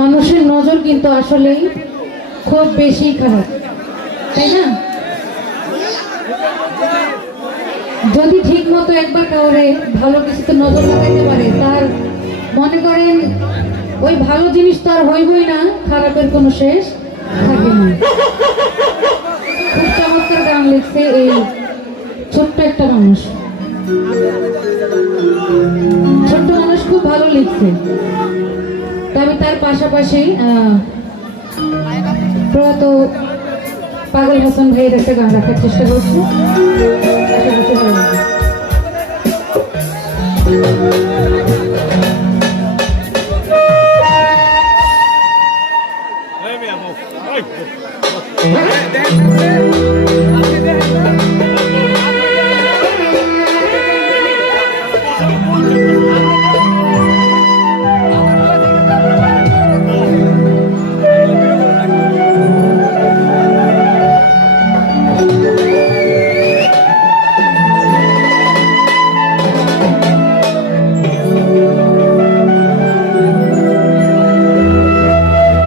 মানুষের নজর কিন্তু আসলেই খুব বেশি খারাপ, তাই না? যদি ঠিক মতো একবার কাউরে ভালো কিছুতে নজর লাগাইতে পারে, তার মনে করেন ওই ভালো জিনিস তো আর হইবই না, খারাপের কোনো শেষ থাকে না। খুব চমৎকার গান লিখছে এই ছোট্ট একটা মানুষ। ছোট্ট মানুষ খুব ভালো লিখছে। তবে তার পাশাপাশি প্রয়াত পাগল হাসান ভাইয়ের একটা গান রাখার চেষ্টা করছি। আশা করছি ভালো লাগবে।